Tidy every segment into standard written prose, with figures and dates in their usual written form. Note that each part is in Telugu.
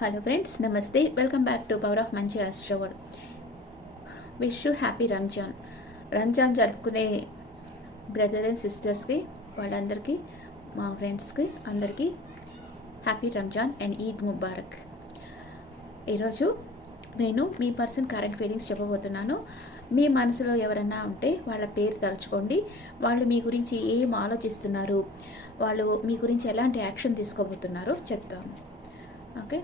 హలో ఫ్రెండ్స్, నమస్తే. Welcome back to power of మంచి ఆస్ట్రోవర్. Wish you happy Ramzan. Ramzan జరుపుకునే బ్రదర్ అండ్ సిస్టర్స్కి, వాళ్ళందరికీ, మా ఫ్రెండ్స్కి అందరికీ హ్యాపీ రంజాన్ అండ్ ఈద్ ముబారక్. ఈరోజు నేను మీ పర్సన్ కరెంట్ ఫీలింగ్స్ చెప్పబోతున్నాను. మీ మనసులో ఎవరన్నా ఉంటే వాళ్ళ పేరు తలుచుకోండి. వాళ్ళు మీ గురించి ఏం ఆలోచిస్తున్నారు, వాళ్ళు మీ గురించి ఎలాంటి యాక్షన్ తీసుకోబోతున్నారో చెప్తాను. Okay,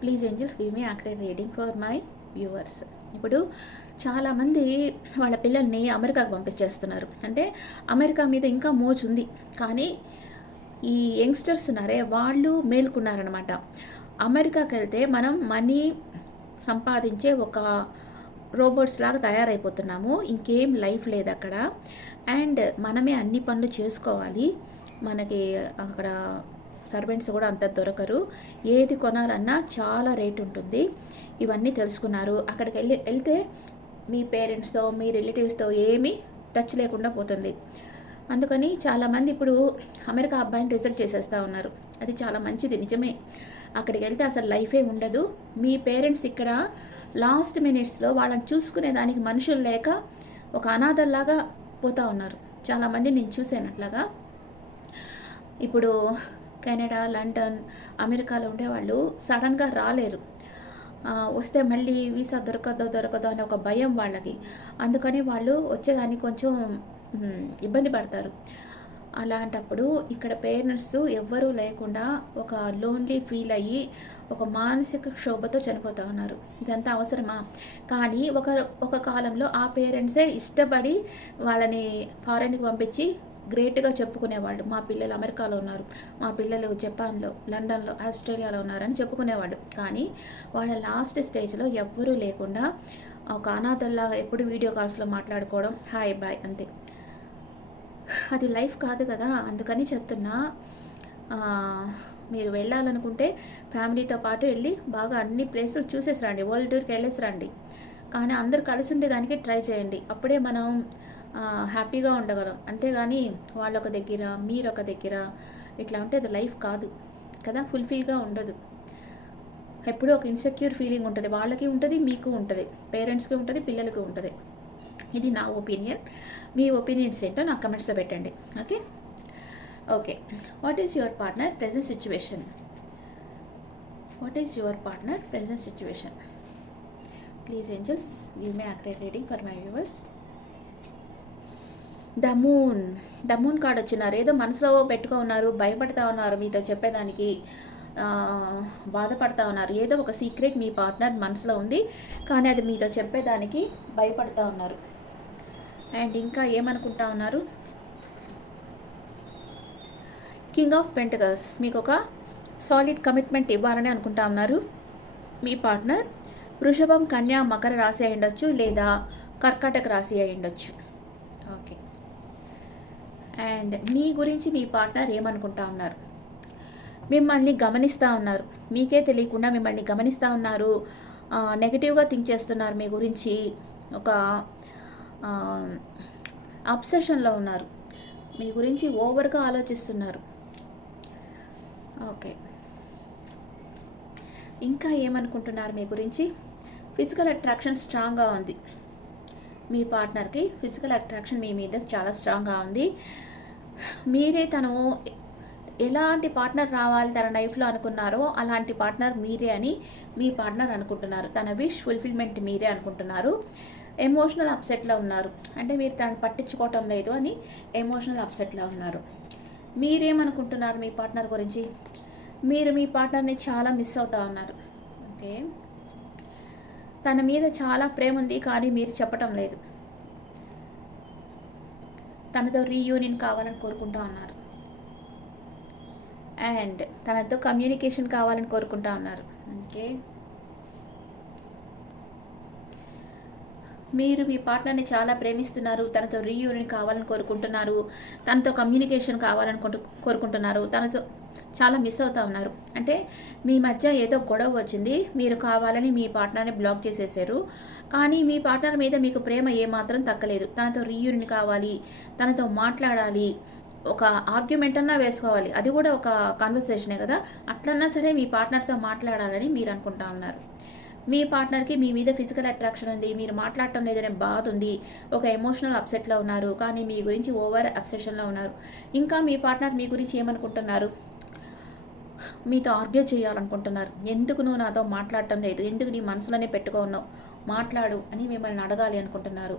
please angels give me accurate reading for my viewers. ఇప్పుడు చాలామంది వాళ్ళ పిల్లల్ని అమెరికాకు పంపించేస్తున్నారు. అంటే అమెరికా మీద ఇంకా మోజుంది, కానీ ఈ యంగ్స్టర్స్ ఉన్నారే వాళ్ళు మేలుకున్నారనమాట. అమెరికాకి వెళ్తే మనం మనీ సంపాదించే ఒక రోబోట్స్ లాగా తయారైపోతున్నాము. ఇంకేం లైఫ్ లేదు అక్కడ. అండ్ మనమే అన్ని పనులు చేసుకోవాలి. మనకి అక్కడ సర్వెంట్స్ కూడా అంత దొరకరు. ఏది కొనాలన్నా చాలా రేట్ ఉంటుంది. ఇవన్నీ తెలుసుకున్నారు. అక్కడికి వెళ్తే మీ పేరెంట్స్తో, మీ రిలేటివ్స్తో ఏమీ టచ్ లేకుండా పోతుంది. అందుకని చాలామంది ఇప్పుడు అమెరికా అబ్బాయిని రిజెక్ట్ చేసేస్తూ ఉన్నారు. అది చాలా మంచిది, నిజమే. అక్కడికి వెళ్తే అసలు లైఫే ఉండదు. మీ పేరెంట్స్ ఇక్కడ లాస్ట్ మినిట్స్లో వాళ్ళని చూసుకునే దానికి మనుషులు లేక ఒక అనాథల్లాగా పోతూ ఉన్నారు. చాలామంది నేను చూశాను అట్లాగా. ఇప్పుడు కెనడా, లండన్, అమెరికాలో ఉండేవాళ్ళు సడన్గా రాలేరు. వస్తే మళ్ళీ వీసా దొరకదో అనే ఒక భయం వాళ్ళకి. అందుకని వాళ్ళు వచ్చేదానికి కొంచెం ఇబ్బంది పడతారు. అలాంటప్పుడు ఇక్కడ పేరెంట్స్ ఎవ్వరూ లేకుండా ఒక లోన్లీ ఫీల్ అయ్యి ఒక మానసిక క్షోభతో చనిపోతూ ఉన్నారు. ఇదంతా అవసరమా? కానీ ఒక కాలంలో ఆ పేరెంట్సే ఇష్టపడి వాళ్ళని ఫారెన్కి పంపించి గ్రేట్గా చెప్పుకునేవాళ్ళు. మా పిల్లలు అమెరికాలో ఉన్నారు, మా పిల్లలు జపాన్లో, లండన్లో, ఆస్ట్రేలియాలో ఉన్నారని చెప్పుకునేవాళ్ళు. కానీ వాళ్ళ లాస్ట్ స్టేజ్లో ఎవ్వరూ లేకుండా ఒక అనాథల్లా ఎప్పుడు వీడియో కాల్స్లో మాట్లాడుకోవడం, హాయ్ బాయ్ అంతే. అది లైఫ్ కాదు కదా. అందుకని చెప్తున్నా, మీరు వెళ్ళాలనుకుంటే ఫ్యామిలీతో పాటు వెళ్ళి బాగా అన్ని ప్లేసులు చూసేసి రండి, వరల్డ్ టూర్కి వెళ్ళేసి రండి. కానీ అందరు కలిసి ఉండేదానికి ట్రై చేయండి. అప్పుడే మనం హ్యాపీగా ఉండగలం. అంతేగాని వాళ్ళొక దగ్గర, మీరొక దగ్గర ఇట్లా ఉంటే అది లైఫ్ కాదు కదా, ఫుల్ఫిల్గా ఉండదు. ఎప్పుడూ ఒక ఇన్సెక్యూర్ ఫీలింగ్ ఉంటుంది. వాళ్ళకి ఉంటుంది, మీకు ఉంటుంది, పేరెంట్స్కి ఉంటుంది, పిల్లలకి ఉంటుంది. ఇది నా ఒపీనియన్. మీ ఒపీనియన్స్ ఏంటో నాకు కమెంట్స్లో పెట్టండి. Okay okay what is your partner present situation? What is your partner present situation? Please angels give me accurate reading for my viewers. The moon card వచ్చినారు. ఏదో మనసులో పెట్టుకో ఉన్నారు, భయపడతా ఉన్నారు, మీతో చెప్పేదానికి బాధపడతా ఉన్నారు. ఏదో ఒక సీక్రెట్ మీ పార్ట్నర్ మనసులో ఉంది, కానీ అది మీతో చెప్పేదానికి భయపడతా ఉన్నారు. అండ్ ఇంకా ఏమనుకుంటా ఉన్నారు? కింగ్ ఆఫ్ పెంటకల్స్ మీకు ఒక సాలిడ్ కమిట్మెంట్ ఇవ్వాలని అనుకుంటా ఉన్నారు. మీ పార్ట్నర్ వృషభం, కన్యా, మకర రాశి అయి ఉండొచ్చు, లేదా కర్కాటక రాశి అయి ఉండొచ్చు. ఓకే, అండ్ మీ గురించి మీ పార్ట్నర్ ఏమనుకుంటా ఉన్నారు? మిమ్మల్ని గమనిస్తూ ఉన్నారు. మీకే తెలియకుండా మిమ్మల్ని గమనిస్తూ ఉన్నారు. నెగిటివ్గా థింక్ చేస్తున్నారు మీ గురించి. ఒక అబ్సెషన్లో ఉన్నారు. మీ గురించి ఓవర్గా ఆలోచిస్తున్నారు. ఓకే, ఇంకా ఏమనుకుంటున్నారు మీ గురించి? ఫిజికల్ అట్రాక్షన్ స్ట్రాంగ్గా ఉంది. మీ పార్ట్నర్కి ఫిజికల్ అట్రాక్షన్ మీ మీద చాలా స్ట్రాంగ్గా ఉంది. మీరే తను ఎలాంటి పార్ట్నర్ రావాలి తన లైఫ్లో అనుకున్నారో అలాంటి పార్ట్నర్ మీరే అని మీ పార్ట్నర్ అనుకుంటున్నారు. తన విష్ ఫుల్ఫిల్మెంట్ మీరే అనుకుంటున్నారు. ఎమోషనల్ అప్సెట్లో ఉన్నారు. అంటే మీరు తను పట్టించుకోవటం లేదు అని ఎమోషనల్ అప్సెట్లో ఉన్నారు. మీరేమనుకుంటున్నారు మీ పార్ట్నర్ గురించి? మీరు మీ పార్ట్నర్ని చాలా మిస్ అవుతూ ఉన్నారు. ఓకే, తన మీద చాలా ప్రేమ ఉంది, కానీ మీరు చెప్పటం లేదు. తనతో రీయూనియన్ కావాలని కోరుకుంటా ఉన్నారు. అండ్ తనతో కమ్యూనికేషన్ కావాలని కోరుకుంటా ఉన్నారు. ఓకే, మీరు మీ పార్ట్నర్ని చాలా ప్రేమిస్తున్నారు. తనతో రీయూనియన్ కావాలని కోరుకుంటున్నారు. తనతో కమ్యూనికేషన్ కావాలని కోరుకుంటున్నారు. తనతో చాలా మిస్ అవుతూ ఉన్నారు. అంటే మీ మధ్య ఏదో గొడవ వచ్చింది, మీరు కావాలని మీ పార్ట్నర్ని బ్లాక్ చేసేసారు. కానీ మీ పార్ట్నర్ మీద మీకు ప్రేమ ఏమాత్రం తగ్గలేదు. తనతో రీయూనియన్ కావాలి, తనతో మాట్లాడాలి, ఒక ఆర్గ్యుమెంట్ అన్నా వేసుకోవాలి, అది కూడా ఒక కాన్వర్సేషనే కదా. అట్లన్నా సరే మీ పార్ట్నర్తో మాట్లాడాలని మీరు అనుకుంటా ఉన్నారు. మీ పార్ట్నర్కి మీ మీద ఫిజికల్ అట్రాక్షన్ ఉంది, మీరు మాట్లాడటం లేదనే బాధ ఉంది, ఒక ఎమోషనల్ అప్సెట్లో ఉన్నారు, కానీ మీ గురించి ఓవర్ అబ్సెషన్లో ఉన్నారు. ఇంకా మీ పార్ట్నర్ మీ గురించి ఏమనుకుంటున్నారు, మీతో ఆర్గ్యూ చేయాలనుకుంటున్నారు. ఎందుకు నువ్వు నాతో మాట్లాడటం లేదు, ఎందుకు నీ మనసులోనే పెట్టుకున్నావు, మాట్లాడు అని మిమ్మల్ని అడగాలి అనుకుంటున్నారు.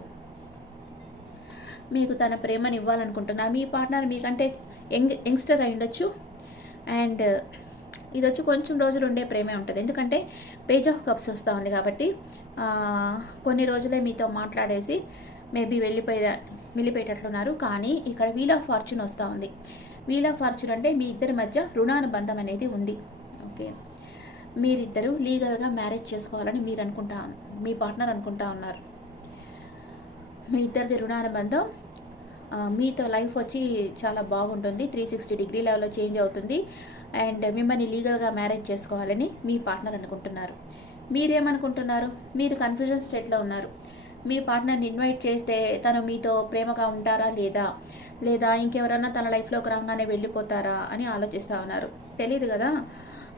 మీకు తన ప్రేమను ఇవ్వాలనుకుంటున్నారు. మీ పార్ట్నర్ మీకంటే యంగ్స్టర్ అయి ఉండొచ్చు. అండ్ ఇది వచ్చి కొంచెం రోజులు ఉండే ప్రేమే ఉంటుంది, ఎందుకంటే పేజ్ ఆఫ్ కప్స్ వస్తూ ఉంది కాబట్టి కొన్ని రోజులే మీతో మాట్లాడేసి మేబీ వెళ్ళిపోయేటట్లున్నారు. కానీ ఇక్కడ వీల్ ఆఫ్ ఫార్చ్యూన్ వస్తూ ఉంది. వీల్ ఆఫ్ ఫార్చ్యూన్ అంటే మీ ఇద్దరి మధ్య రుణానుబంధం అనేది ఉంది. ఓకే, మీరిద్దరూ లీగల్గా మ్యారేజ్ చేసుకోవాలని మీ పార్ట్నర్ అనుకుంటా ఉన్నారు. మీ ఇద్దరిది రుణానుబంధం, మీతో లైఫ్ వచ్చి చాలా బాగుంటుంది, 360 డిగ్రీ లెవెల్లో చేంజ్ అవుతుంది. అండ్ మిమ్మల్ని లీగల్గా మ్యారేజ్ చేసుకోవాలని మీ పార్ట్నర్ అనుకుంటున్నారు. మీరేమనుకుంటున్నారు, మీరు కన్ఫ్యూజన్ స్టేట్లో ఉన్నారు. మీ పార్ట్నర్ని ఇన్వైట్ చేస్తే తను మీతో ప్రేమగా ఉంటారా లేదా ఇంకెవరన్నా తన లైఫ్లోకి రాగానే వెళ్ళిపోతారా అని ఆలోచిస్తూ ఉన్నారు. తెలియదు కదా.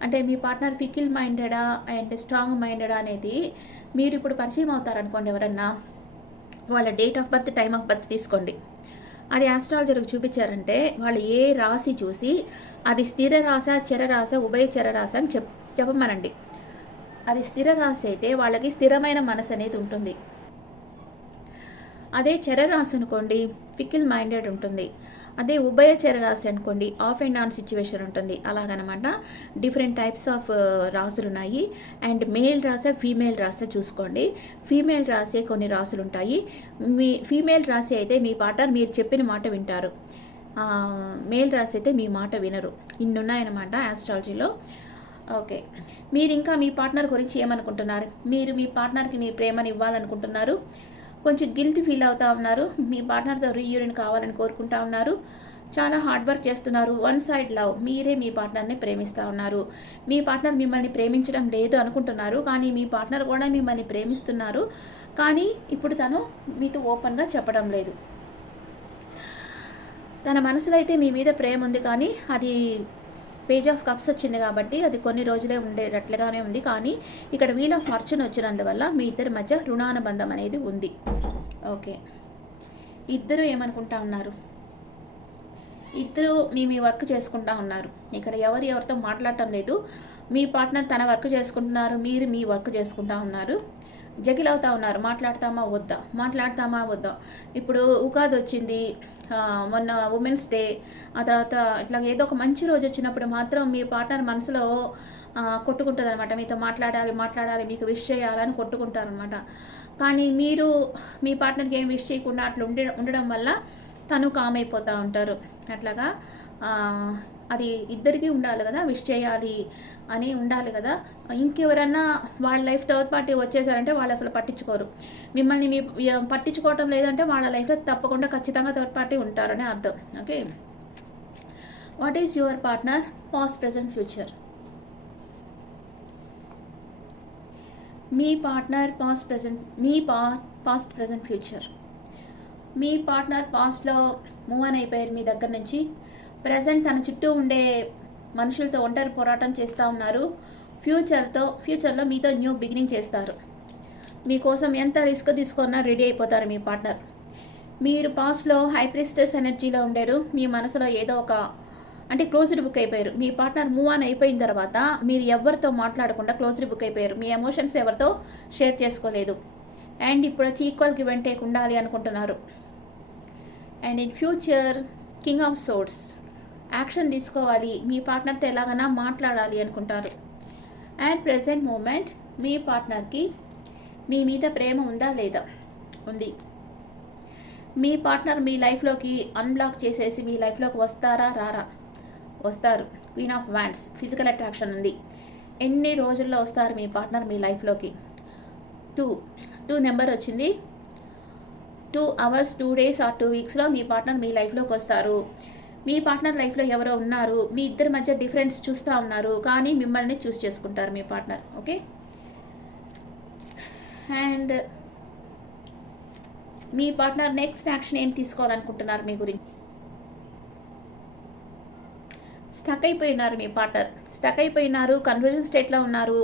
అంటే మీ పార్ట్నర్ ఫికిల్ మైండెడా అండ్ స్ట్రాంగ్ మైండెడా అనేది మీరు ఇప్పుడు పరిచయం అవుతారనుకోండి. ఎవరన్నా వాళ్ళ date of birth, time of birth తీసుకోండి. అది ఆస్ట్రాలజర్కి చూపించారంటే వాళ్ళు ఏ రాశి చూసి అది స్థిర రాశ, చర రాశ, ఉభయచర రాశ అని చెప్పమనండి. అది స్థిర రాశి అయితే వాళ్ళకి స్థిరమైన మనసు అనేది ఉంటుంది. అదే చర రాశి అనుకోండి ఫికిల్ మైండెడ్ ఉంటుంది. అదే ఉభయచర రాశి అనుకోండి ఆఫ్ అండ్ ఆన్ సిచ్యువేషన్ ఉంటుంది. అలాగనమాట డిఫరెంట్ టైప్స్ ఆఫ్ రాసులు ఉన్నాయి. అండ్ మేల్ రాశి, ఫీమేల్ రాశి చూసుకోండి. ఫీమేల్ రాశి కొన్ని రాసులు ఉంటాయి. మీ ఫీమేల్ రాశి అయితే మీ పార్ట్నర్ మీరు చెప్పిన మాట వింటారు, మేల్ రాశి అయితే మీ మాట వినరు. ఇన్నున్నాయన్నమాట ఆస్ట్రాలజీలో. ఓకే, మీరు ఇంకా మీ పార్ట్నర్ గురించి ఏమనుకుంటున్నారు, మీరు మీ పార్ట్నర్కి మీ ప్రేమను ఇవ్వాలనుకుంటున్నారు, కొంచెం గిల్టీ ఫీల్ అవుతూ ఉన్నారు, మీ పార్ట్నర్తో రీయూనియన్ కావాలని కోరుకుంటా ఉన్నారు, చాలా హార్డ్ వర్క్ చేస్తున్నారు, వన్ సైడ్ లవ్, మీరే మీ పార్ట్నర్ని ప్రేమిస్తూ ఉన్నారు. మీ పార్ట్నర్ మిమ్మల్ని ప్రేమించడం లేదు అనుకుంటున్నారు, కానీ మీ పార్ట్నర్ కూడా మిమ్మల్ని ప్రేమిస్తున్నారు, కానీ ఇప్పుడు తను మీతో ఓపెన్గా చెప్పడం లేదు. తన మనసులో అయితే మీ మీద ప్రేమ ఉంది, కానీ అది పేజ్ ఆఫ్ కప్స్ వచ్చింది కాబట్టి అది కొన్ని రోజులే ఉండేటట్లుగానే ఉంది. కానీ ఇక్కడ వీల్ ఆఫ్ ఫార్చ్యూన్ వచ్చినందువల్ల మీ ఇద్దరి మధ్య రుణానుబంధం అనేది ఉంది. ఓకే, ఇద్దరు ఏమనుకుంటా ఉన్నారు, ఇద్దరు మీ వర్క్ చేసుకుంటా ఉన్నారు. ఇక్కడ ఎవరితో మాట్లాడటం లేదు. మీ పార్ట్నర్ తన వర్క్ చేసుకుంటున్నారు, మీరు మీ వర్క్ చేసుకుంటా ఉన్నారు. జగిల్ అవుతా ఉన్నారు, మాట్లాడతామా వద్దా. ఇప్పుడు ఉగాది వచ్చింది, మొన్న ఉమెన్స్ డే, ఆ తర్వాత ఇట్లా ఏదో ఒక మంచి రోజు వచ్చినప్పుడు మాత్రం మీ పార్ట్నర్ మనసులో కొట్టుకుంటుంది అనమాట. మీతో మాట్లాడాలి, మీకు విష్ చేయాలని కొట్టుకుంటారనమాట. కానీ మీరు మీ పార్ట్నర్కి ఏం విష్ చేయకుండా అట్లా ఉండడం వల్ల తను కామ్ అయిపోతూ ఉంటారు. అట్లాగా అది ఇద్దరికీ ఉండాలి కదా, విష్ చేయాలి అని ఉండాలి కదా. ఇంకెవరన్నా వాళ్ళ లైఫ్ థర్డ్ పార్టీ వచ్చేసారంటే వాళ్ళు అసలు పట్టించుకోరు. మిమ్మల్ని పట్టించుకోవటం లేదంటే వాళ్ళ లైఫ్లో తప్పకుండా ఖచ్చితంగా థర్డ్ పార్టీ ఉంటారని అర్థం. Okay, what is your partner past, present, future? Me partner past, present, future. Me partner పాస్ట్లో మూవ్ ఆన్ అయిపోయారు మీ దగ్గర నుంచి. ప్రజెంట్ తన చుట్టూ ఉండే మనుషులతో ఒంటరి పోరాటం చేస్తూ ఉన్నారు. ఫ్యూచర్లో మీతో న్యూ బిగినింగ్ చేస్తారు. మీకోసం ఎంత రిస్క్ తీసుకున్నా రెడీ అయిపోతారు మీ పార్ట్నర్. మీరు పాస్ట్లో హై ప్రిస్టెస్ ఎనర్జీలో ఉండేరు. మీ మనసులో ఏదో ఒక అంటే క్లోజ్డ్ బుక్ అయిపోయారు. మీ పార్ట్నర్ మూవ్ ఆన్ అయిపోయిన తర్వాత మీరు ఎవరితో మాట్లాడకుండా క్లోజ్డ్ బుక్ అయిపోయారు. మీ ఎమోషన్స్ ఎవరితో షేర్ చేసుకోలేదు. అండ్ ఇప్పుడు వచ్చి ఈక్వల్ గివ్ అండ్ టేక్ ఉండాలి అనుకుంటున్నారు. And in future king of swords, action తీసుకోవాలి, మీ పార్ట్నర్తో ఎలాగైనా మాట్లాడాలి అనుకుంటారు. అండ్ ప్రెజెంట్ మూమెంట్ మీ పార్ట్నర్కి మీ మీద ప్రేమ ఉందా లేదా? ఉంది. మీ పార్ట్నర్ మీ లైఫ్లోకి అన్బ్లాక్ చేసేసి మీ లైఫ్లోకి వస్తారా రారా? వస్తారు. Queen of wands, physical attraction ఉంది. ఎన్ని రోజుల్లో వస్తారు మీ పార్ట్నర్ మీ లైఫ్లోకి? 2 నెంబర్ వచ్చింది. 2 hours, 2 days ఆర్ 2 weeksలో మీ పార్ట్నర్ మీ లైఫ్లోకి వస్తారు. మీ పార్ట్నర్ లైఫ్లో ఎవరో ఉన్నారు, మీ ఇద్దరి మధ్య డిఫరెన్స్ చూస్తూ ఉన్నారు, కానీ మిమ్మల్ని చూస్ చేసుకుంటారు మీ పార్ట్నర్. ఓకే, అండ్ మీ పార్ట్నర్ నెక్స్ట్ యాక్షన్ ఏం తీసుకోవాలనుకుంటున్నారు మీ గురించి? స్టక్ అయిపోయినారు మీ పార్ట్నర్. స్టక్ అయిపోయినారు, కన్ఫ్యూజన్ స్టేట్లో ఉన్నారు.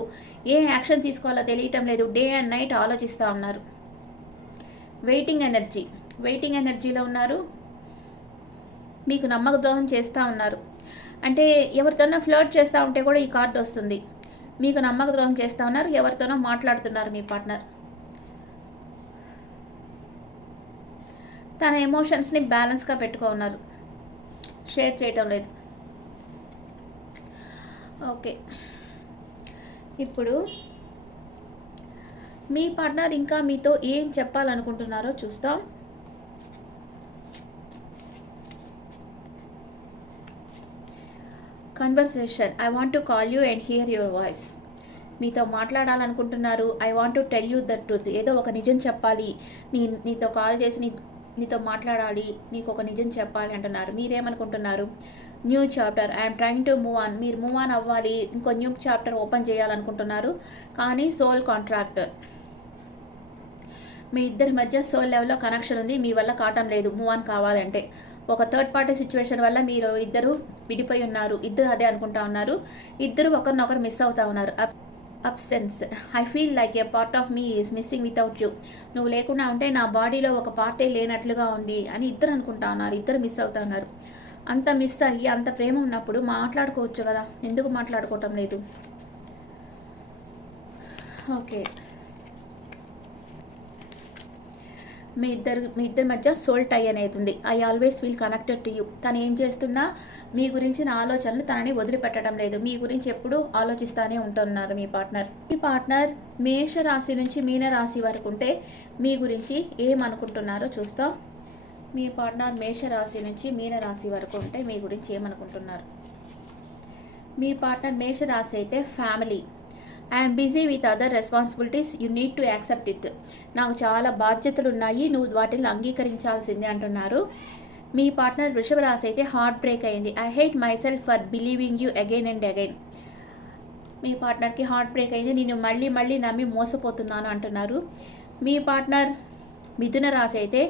ఏ యాక్షన్ తీసుకోవాలో తెలియటం లేదు. డే అండ్ నైట్ ఆలోచిస్తూ ఉన్నారు. వెయిటింగ్ ఎనర్జీలో ఉన్నారు. మీకు నమ్మక ద్రోహం చేస్తూ ఉన్నారు. అంటే ఎవరితోనో ఫ్లర్ట్ చేస్తూ ఉంటే కూడా ఈ కార్డు వస్తుంది. మీకు నమ్మక ద్రోహం చేస్తూ ఉన్నారు. ఎవరితోనో మాట్లాడుతున్నారు మీ పార్ట్నర్. తన ఎమోషన్స్ని బ్యాలెన్స్గా పెట్టుకున్నారు. షేర్ చేయటం లేదు. ఓకే, ఇప్పుడు మీ పార్ట్నర్ ఇంకా మీతో ఏం చెప్పాలనుకుంటున్నారో చూస్తాం. Conversation. I want to call you and hear your voice. మీతో మాట్లాడాలనుకుంటున్నారు. I want to tell you the truth. ఏదో ఒక నిజం చెప్పాలి, నీతో కాల్ చేసి నీతో మాట్లాడాలి, నీకు ఒక నిజం చెప్పాలి అంటున్నారు. మీరేమనుకుంటున్నారు? New chapter. I'm trying to move on. మీరు మూవ్ ఆన్ అవ్వాలి, ఇంకో న్యూ చాప్టర్ ఓపెన్ చేయాలనుకుంటున్నారు. కానీ సోల్ కాంట్రాక్ట్, మీ ఇద్దరి మధ్య సోల్ లెవెల్లో కనెక్షన్ ఉంది. మీ వల్ల కావటం లేదు మూవ్ ఆన్ కావాలంటే. ఒక థర్డ్ పార్టీ సిచ్యువేషన్ వల్ల మీరు ఇద్దరు విడిపోయి ఉన్నారు. ఇద్దరు అదే అనుకుంటా ఉన్నారు. ఇద్దరు ఒకరినొకరు మిస్ అవుతా ఉన్నారు. Absence. I feel like A part of me is missing without you. నువ్వు లేకుండా ఉంటే నా బాడీలో ఒక పార్టే లేనట్లుగా ఉంది అని ఇద్దరు అనుకుంటా ఉన్నారు. ఇద్దరు మిస్ అవుతా ఉన్నారు. అంత మిస్ అయ్యి అంత ప్రేమ ఉన్నప్పుడు మాట్లాడుకోవచ్చు కదా, ఎందుకు మాట్లాడుకోవటం లేదు? ఓకే, మీ ఇద్దరి మధ్య సోల్ టై అనేది ఉంది. I always feel connected to you. తను ఏం చేస్తున్నా మీ గురించిన ఆలోచనలు తనని వదిలిపెట్టడం లేదు. మీ గురించి ఎప్పుడూ ఆలోచిస్తూనే ఉంటున్నారు మీ పార్ట్నర్. మేషరాశి నుంచి మీనరాశి వరకు ఉంటే మీ గురించి ఏమనుకుంటున్నారో చూస్తాం. మీ పార్ట్నర్ మేషరాశి నుంచి మీనరాశి వరకు ఉంటే మీ గురించి ఏమనుకుంటున్నారు? మీ పార్ట్నర్ మేషరాశి అయితే family. I'm busy with other responsibilities, you need to accept it. నాకు చాలా బాధ్యతలు ఉన్నాయి, నువ్వు వాటిని అంగీకరించాల్సిందే అంటున్నారు. మీ పార్ట్నర్ వృషభ రాశి అయితే హార్ట్ బ్రేక్ అయింది. I hate myself for believing you again and again. మీ పార్ట్నర్కి హార్ట్ బ్రేక్ అయింది. నేను మళ్ళీ నమ్మి మోసపోతున్నాను అంటున్నారు. మీ పార్ట్నర్ మిథున రాశి అయితే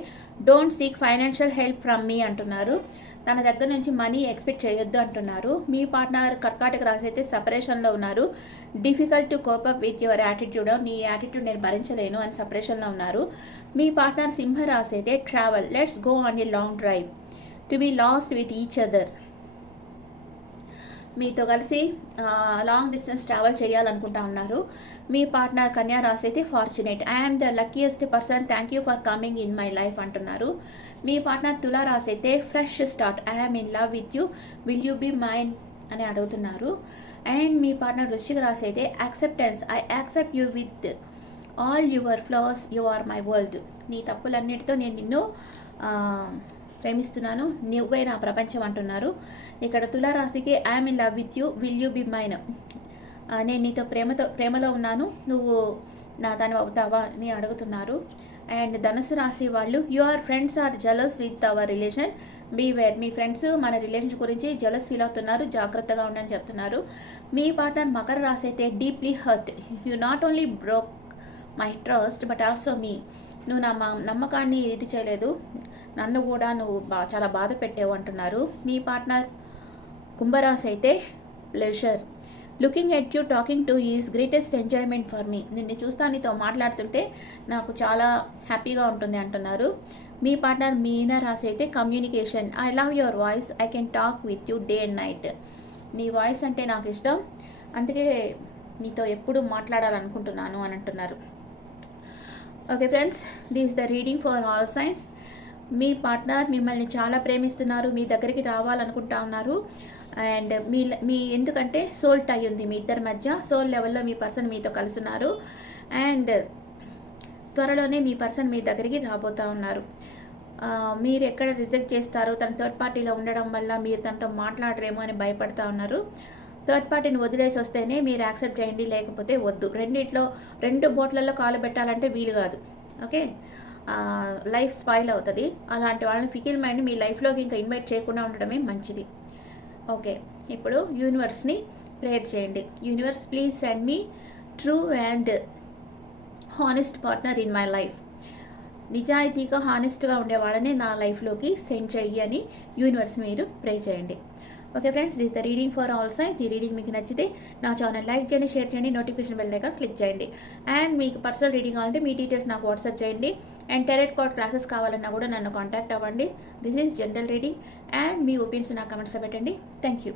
don't seek financial help from మీ అంటున్నారు. తన దగ్గర నుంచి మనీ ఎక్స్పెక్ట్ చేయొద్దు అంటున్నారు. మీ పార్ట్నర్ కర్కాటక రాశి అయితే సపరేషన్లో ఉన్నారు. Difficult to cope up with your attitude. నీ యాటిట్యూడ్ నేను భరించలేను అని సపరేషన్లో ఉన్నారు. మీ పార్ట్నర్ సింహరాశి అయితే travel. Let's go on a long drive to be lost with each other. మీతో కలిసి లాంగ్ డిస్టెన్స్ ట్రావెల్ చేయాలనుకుంటా ఉన్నారు. మీ పార్ట్నర్ కన్యా రాశి అయితే fortunate. I'm the luckiest person, thank you for coming in my life అంటున్నారు. మీ పార్ట్నర్ తులా రాశి అయితే fresh start. I'm in love with you, will you be mine అని అడుగుతున్నారు. అండ్ మీ పార్ట్నర్ వృశ్చిక రాశి అయితే acceptance. I accept you with all your flaws, you are my world. నీ తప్పులన్నిటితో నేను నిన్ను ప్రేమిస్తున్నాను, నువ్వే నా ప్రపంచం అంటున్నారు. ఇక్కడ తులారాశికి I'm in love with you, will you be mine. నేను నీతో ప్రేమలో ఉన్నాను, నువ్వు నా దాని అవుతావా అని అడుగుతున్నారు. అండ్ ధనుసు రాశి వాళ్ళు your friends are jealous with our relation, beware. మీ ఫ్రెండ్స్ మన రిలేషన్ గురించి జలస్ ఫీల్ అవుతున్నారు, జాగ్రత్తగా ఉండని చెప్తున్నారు. మీ పార్ట్నర్ మకర రాశి అయితే deeply hurt. You not only broke my trust but also me. నువ్వు నా నమ్మకాన్ని ఇది చేయలేదు, నన్ను కూడా నువ్వు చాలా బాధ పెట్టావు అంటున్నారు. మీ పార్ట్నర్ కుంభరాశి అయితే leisure. Looking at you talking to is greatest enjoyment for me. నిన్ను చూస్తా నీతో మాట్లాడుతుంటే నాకు చాలా హ్యాపీగా ఉంటుంది అంటున్నారు. మీ పార్ట్నర్ మీన రాశి అయితే communication. I love your voice, I can talk with you day and night. నీ వాయిస్ అంటే నాకు ఇష్టం, అందుకే నీతో ఎప్పుడు మాట్లాడాలనుకుంటున్నాను అని అంటున్నారు. Okay friends, this the reading for all science. Me partner మిమ్మల్ని చాలా ప్రేమిస్తున్నారు, మీ దగ్గరికి రావాలనుకుంటా ఉన్నారు. అండ్ మీ ఎందుకంటే సోల్ టై ఉంది మీ ఇద్దరి మధ్య. సోల్ లెవెల్లో మీ పర్సన్ మీతో కలుస్తున్నారు. అండ్ త్వరలోనే మీ పర్సన్ మీ దగ్గరికి రాబోతూ ఉన్నారు. మీరు ఎక్కడ రిజెక్ట్ చేస్తారో, తన థర్డ్ పార్టీలో ఉండడం వల్ల మీరు తనతో మాట్లాడరేమో అని భయపడతా ఉన్నారు. థర్డ్ పార్టీని వదిలేసి వస్తేనే మీరు యాక్సెప్ట్ చేయండి, లేకపోతే వద్దు. రెండు బోట్లలో కాలు పెట్టాలంటే వీలు కాదు. ఓకే, లైఫ్ స్పాయిల్ అవుతుంది. అలాంటి వాళ్ళని ఫికిల్ మైండ్ మీ లైఫ్లోకి ఇంకా ఇన్వైట్ చేయకుండా ఉండడమే మంచిది. ఓకే, ఇప్పుడు యూనివర్స్ని ప్రేయర్ చేయండి. Universe please send me true and honest partner in my life. నిజాయితీగా హానెస్ట్గా ఉండేవాళ్ళని నా లైఫ్లోకి సెండ్ చెయ్యి అని యూనివర్స్ మీరు ప్రే చేయండి. Okay friends, this the reading for all science. ఈ రీడింగ్ మీకు నచ్చితే నా ఛానల్ లైక్ చేయండి, షేర్ చేయండి, నోటిఫికేషన్ బెల్ ఐకాన్ క్లిక్ చేయండి. అండ్ మీకు పర్సనల్ రీడింగ్ కావాలంటే మీ డీటెయిల్స్ నాకు వాట్సాప్ చేయండి. అండ్ టెరెట్ కార్డ్ క్లాసెస్ కావాలన్నా కూడా నన్ను కాంటాక్ట్ అవ్వండి. This is general reading. And me opinions నా కమెంట్స్లో పెట్టండి. Thank you.